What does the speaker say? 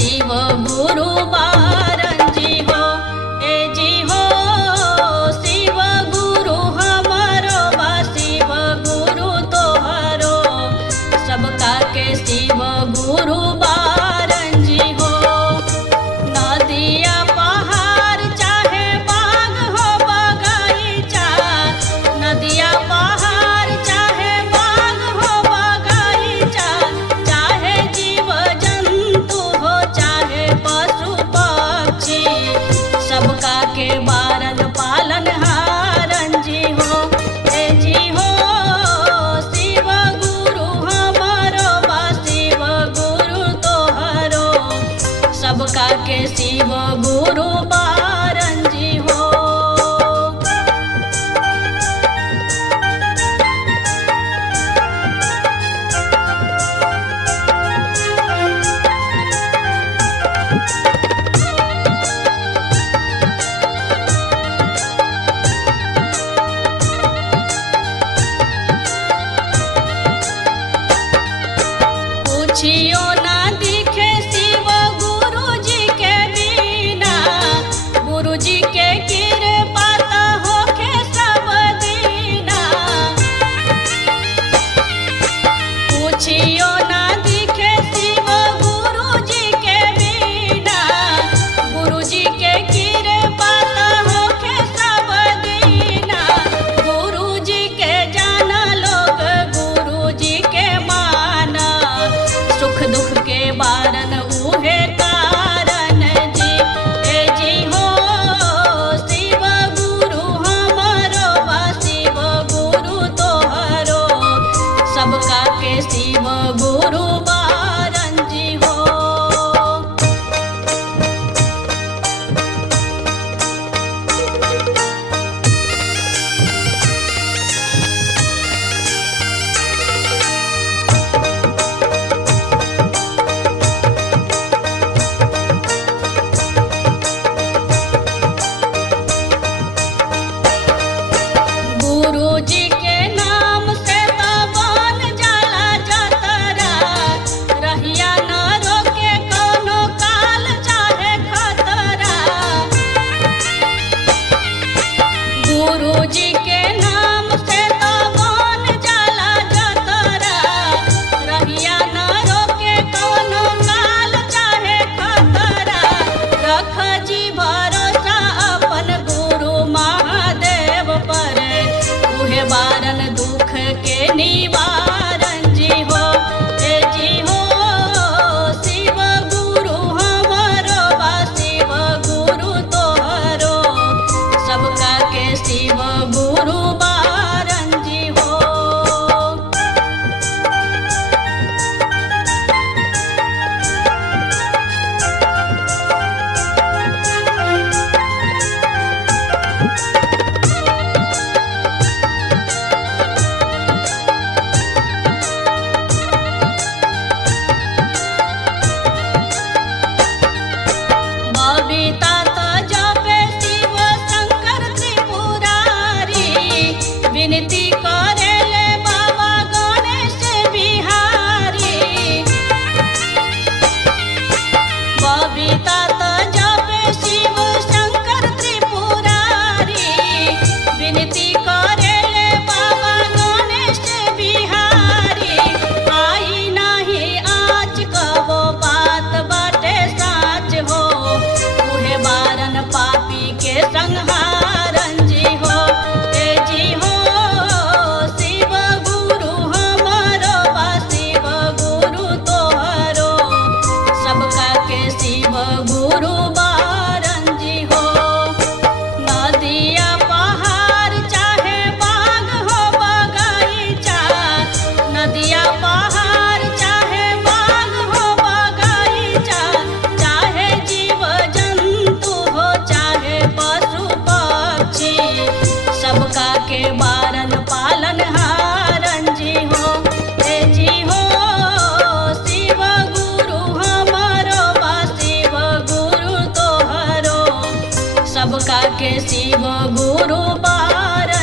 शिव गुरु बारन जी हो। ए जी हो शिव गुरु हमारो बा शिव गुरु तोहरो, सबका के शिव गुरु बारन जी हो। नदिया पहाड़ चाहे बाग हो बगीचा, नदिया पहाड़ चाहे बाग हो बगीचा, चाहे जीव जंतु हो चाहे पशु पक्षी, सबका के बारन पालन हारन जी हो। ए जी हो शिव गुरु हमारो बा शिव गुरु तोहरो, सबका के शिव गुरु बारन जी हो। पूछियो ना दिखे शिव गुरु जी के बिना, गुरु जी के कृपा त होखे सब दीना। पूछियो ना दिखे शिव गुरु जी के बिना, गुरु जी के कृपा त होखे सब दीना। गुरु जी के जाना लोग गुरु जी के माना, सुख दुख के बारन उहे कारण जी। ए जी हो शिव गुरु हमारो बा शिव गुरु तोहरो, सबका के शिव गुरु बारन जी हो। गुरु जी के नाम से तो बन जाला जतरा, रहिया न रोके कोनो काल चाहे खतरा। गुरु जी के नाम से तो बन जाला जतरा, रहिया न रोके कोनो काल चाहे खतरा। रख जी भरोसा अपन गुरु महादेव पर, उहे बारन दुख के निवारन जी हो। ए जी हो शिव गुरु हमारो बा शिव गुरु तोहरो, सबका के शिव गुरु बारन जी हो। बबीता त जपे शिव शंकर त्रिपुरारी, विनती करेले बाबा गणेश बिहारी। बबीता त जपे शिव शंकर त्रिपुरारी, विनती करेले बाबा गणेश बिहारी। आई नाही आज कबो बात बाटे साच हो, उहे बारन पापी के संहारन जी हो। ए जी हो शिव गुरु हमारो बा शिव गुरु तोहरो, सबका के शिव गुरु बारन जी हो। नदिया पहाड़ चाहे बाग हो बगीचा, नदिया पहाड़ चाहे बाग हो बगीचा, चाहे जीव जंतु हो चाहे पशु पक्षी, सबका के बारन पालन हारन जी हो। ए जी हो शिव गुरु हमारो बा शिव गुरु तोहरो, सबका के शिव गुरु बारन